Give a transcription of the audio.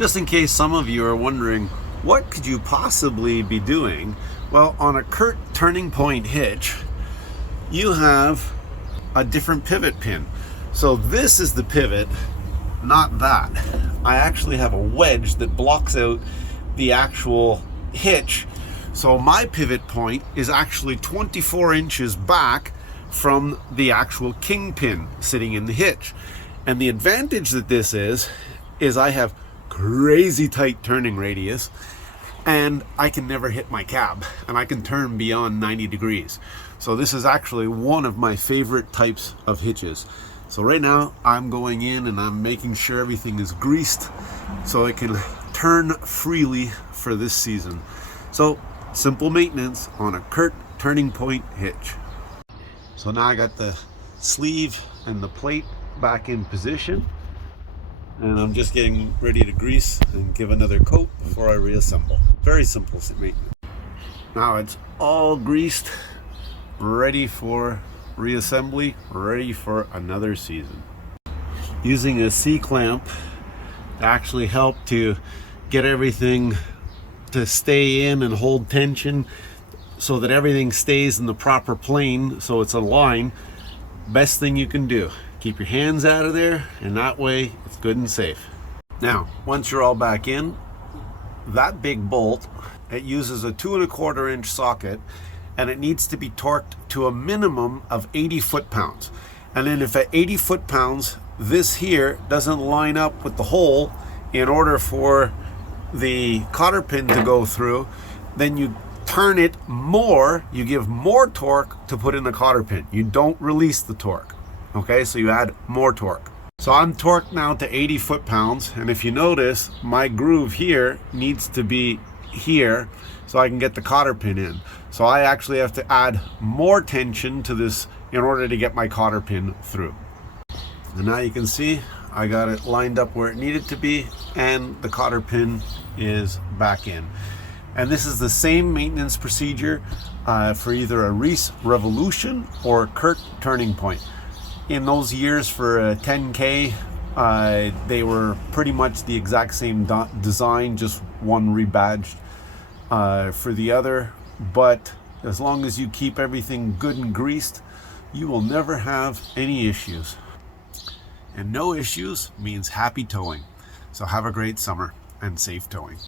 Just in case some of you are wondering, what could you possibly be doing? Well, on a Curt turning point hitch, you have a different pivot pin. So this is the pivot, not that. I actually have a wedge that blocks out the actual hitch. So my pivot point is actually 24 inches back from the actual kingpin sitting in the hitch. And the advantage that this is I have crazy tight turning radius, and I can never hit my cab, and I can turn beyond 90 degrees. So this is actually one of my favorite types of hitches. So right now I'm going in and I'm making sure everything is greased so it can turn freely for this season. So simple maintenance on a Curt turning point hitch. So now I got the sleeve and the plate back in position, and I'm just getting ready to grease and give another coat before I reassemble. Very simple maintenance. Now it's all greased, ready for reassembly, ready for another season. Using a C-clamp to actually help to get everything to stay in and hold tension so that everything stays in the proper plane, so it's a line. Best thing you can do. Keep your hands out of there, and that way it's good and safe. Now, once you're all back in, that big bolt, it uses a 2 1/4 inch socket, and it needs to be torqued to a minimum of 80 foot-pounds. And then if at 80 foot-pounds, this here doesn't line up with the hole in order for the cotter pin to go through, then you turn it more, you give more torque to put in the cotter pin. You don't release the torque. Okay, so you add more torque. So I'm torqued now to 80 foot-pounds, and if you notice, my groove here needs to be here so I can get the cotter pin in. So I actually have to add more tension to this in order to get my cotter pin through. And now you can see I got it lined up where it needed to be, and the cotter pin is back in. And this is the same maintenance procedure for either a Reese Revolution or a Curt turning point. In those years for a 10K, they were pretty much the exact same design, just one rebadged for the other. But as long as you keep everything good and greased, you will never have any issues. And no issues means happy towing. So have a great summer and safe towing.